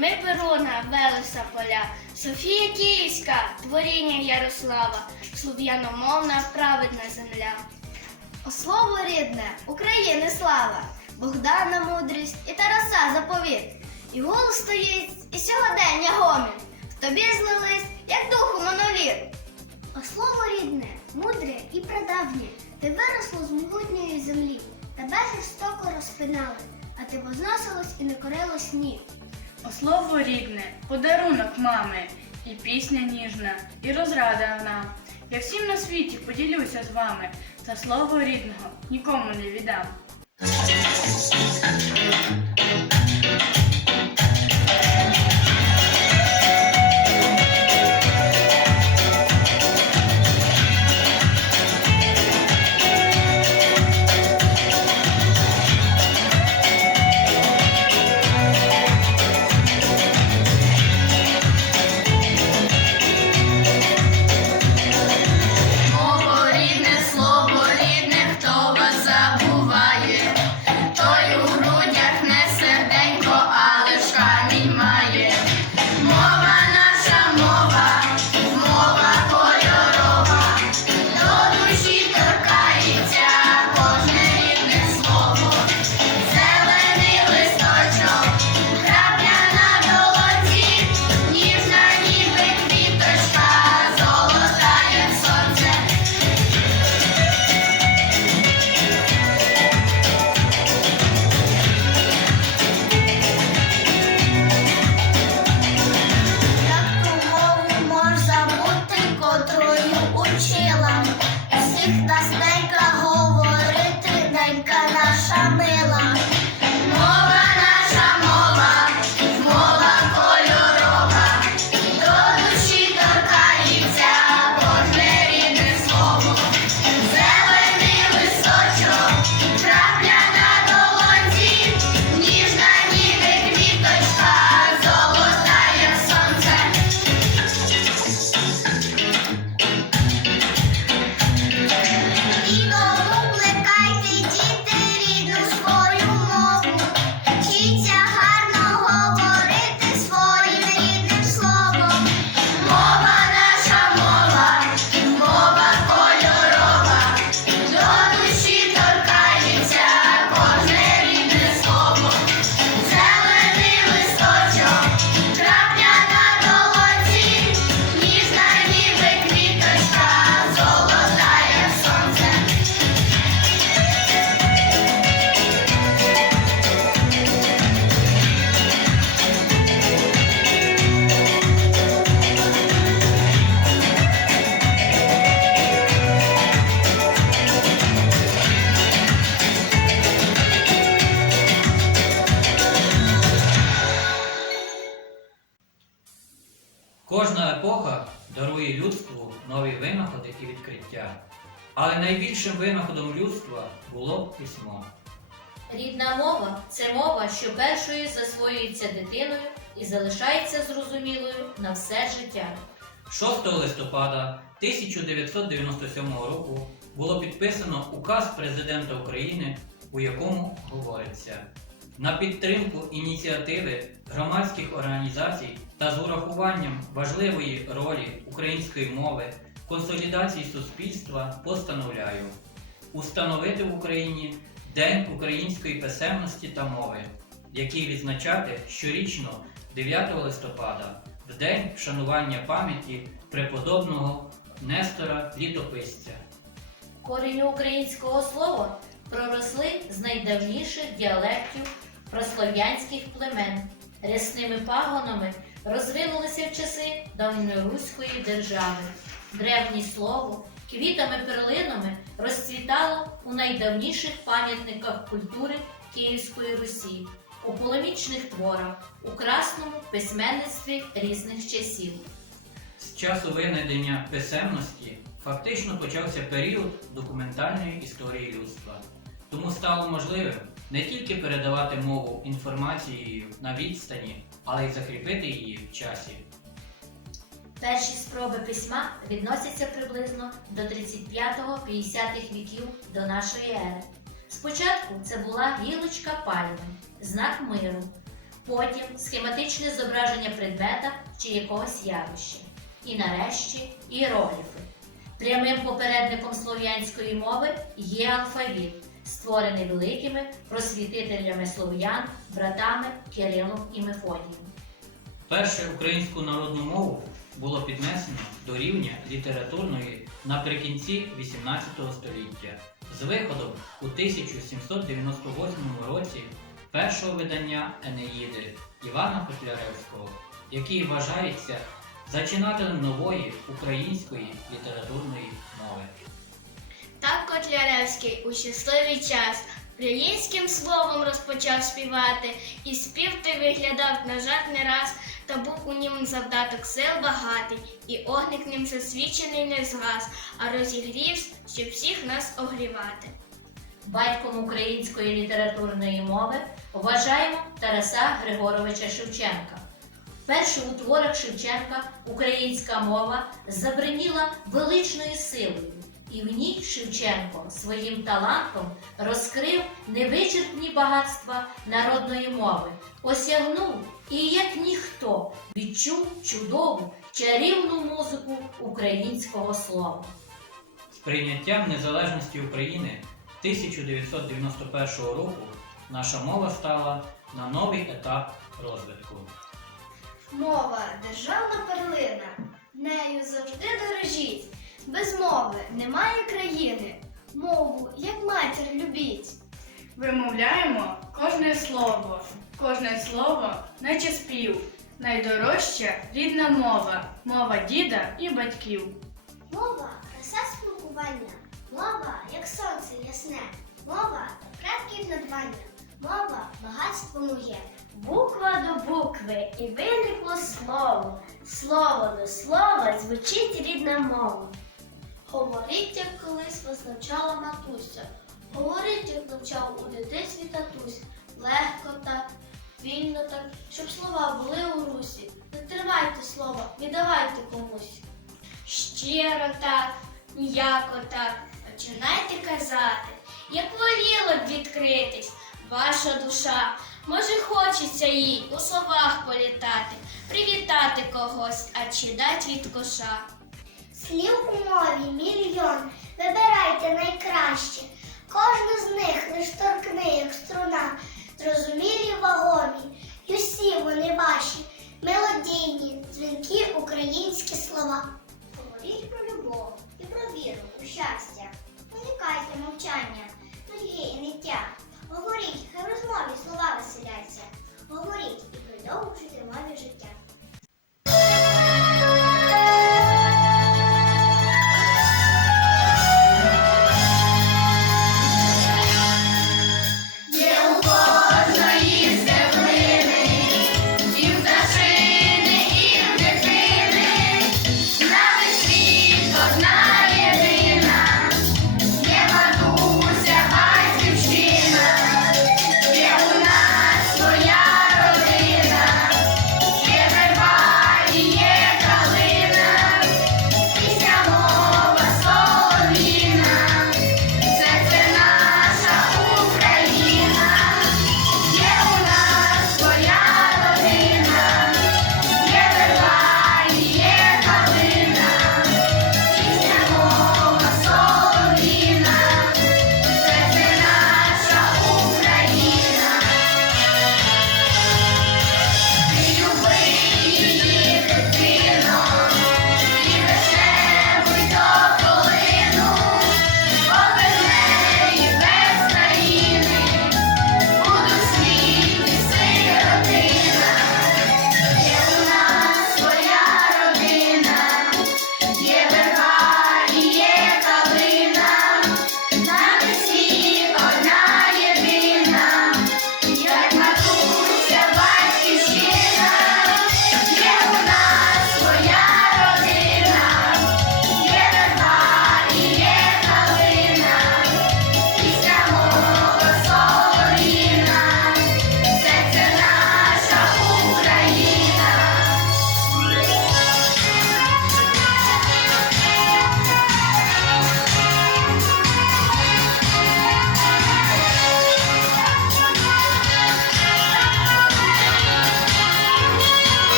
Ми Перуна, Велеса поля, Софія Київська, творіння Ярослава, слов'яномовна праведна земля. О слово рідне, України слава, Богдана мудрість і Тараса заповіт. І гул стоїть, і сьогодення гомін. В тобі злились, як духу моноліт. О слово рідне, мудре і прадавнє, ти виросло з могутньої землі. Тебе жорстоко розпинали, а ти позносилась і не корилась ні. О слово рідне, подарунок мами, і пісня ніжна, і розрада вона. Я всім на світі поділюся з вами, та слово рідного нікому не віддам. Кожна епоха дарує людству нові винаходи і відкриття. Але найбільшим винаходом людства було письмо. Рідна мова це мова, що першою засвоюється дитиною і залишається зрозумілою на все життя. 6 листопада 1997 року було підписано указ президента України, у якому говориться на підтримку ініціативи громадських організацій та з урахуванням важливої ролі української мови в консолідації суспільства постановляю установити в Україні День української писемності та мови, який відзначати щорічно 9 листопада в день вшанування пам'яті преподобного Нестора Літописця. Корені українського слова проросли з найдавніших діалектів прослов'янських племен. Рясними пагонами розвинулися в часи давньоруської держави. Древнє слово квітами-перлинами розцвітало у найдавніших пам'ятниках культури Київської Русі, у полемічних творах, у красному письменництві різних часів. З часу винайдення писемності фактично почався період документальної історії людства. Тому стало можливим не тільки передавати мову інформацією на відстані, але й закріпити її в часі. Перші спроби письма відносяться приблизно до 35-50 віків до нашої ери. Спочатку це була гілочка пальми, знак миру. потім схематичне зображення предмета чи якогось явища. І нарешті іерогліфи. Прямим попередником слов'янської мови є алфавіт, створений великими просвітителями слов'ян, братами Кирилом і Мефодієм. Перше українську народну мову було піднесено до рівня літературної наприкінці XVIII століття з виходом у 1798 році першого видання Енеїди Івана Котляревського, який вважається зачинателем нової української літературної мови. Так Котляревський у щасливий час українським словом розпочав співати, і спів той виглядав на жарт не раз, та був у ньому завдаток сил багатий, і огник ним засвічений не згас, а розігрівсь, щоб всіх нас огрівати. Батьком української літературної мови вважаємо Тараса Григоровича Шевченка. Вперше у творах Шевченка українська мова забриніла величною силою, і в ній Шевченко своїм талантом розкрив невичерпні багатства народної мови, осягнув і як ніхто відчув чудову чарівну музику українського слова. З прийняттям незалежності України 1991 року наша мова стала на новий етап розвитку. Мова державна перлина, нею завжди дорожіть. Без мови немає країни. Мову, як матір, любіть. Вимовляємо кожне слово, кожне слово, наче спів. Найдорожча рідна мова, мова діда і батьків. Мова краса спілкування. Мова, як сонце ясне. Мова предків надбання. Мова багатство моє. Буква до букви і виникло слово. Слово до слова звучить рідна мова. Говорить, як колись вас навчала матуся. Говорить, як навчав у дитинстві татусь. Легко так, вільно так, щоб слова були у русі. Не тримайте слова, віддавайте комусь. Щиро так, м'яко так, починайте казати, як воліло б відкритись, ваша душа. Може, хочеться їй у словах політати, привітати когось, а чи дать від коша. Слів у мові мільйон. Вибирайте найкраще. Кожну з них лиш торкни, як струна. Зрозумілі вагомі. І усі вони ваші. Мелодійні, дзвінкі українські слова. Говоріть про любов і про віру у щастя. Уникайте мовчання,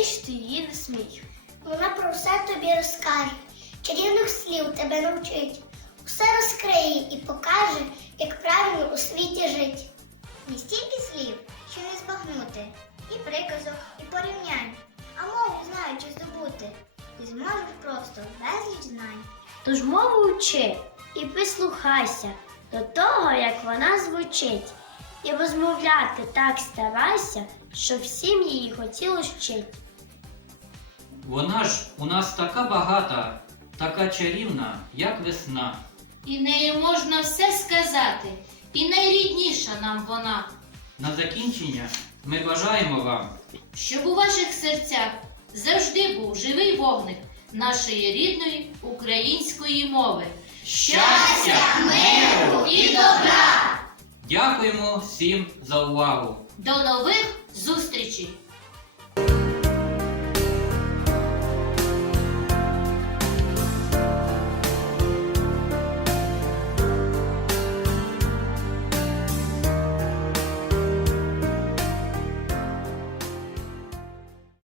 нищити її не смій. Вона про все тобі розкаже, чарівних слів тебе навчить, усе розкриє і покаже, як правильно у світі жить. Не стільки слів, що не збагнути, і приказок, і порівнянь, а мову знаючи здобути, ти зможеш просто безліч знань. Тож мову вчи і прислухайся до того, як вона звучить, і розмовляти так старайся, щоб всім її хотілося вчить. Вона ж у нас така багата, така чарівна, як весна. І нею можна все сказати, і найрідніша нам вона, На закінчення ми бажаємо вам щоб у ваших серцях завжди був живий вогник нашої рідної української мови. щастя, миру і добра! Дякуємо всім за увагу! До нових зустрічей!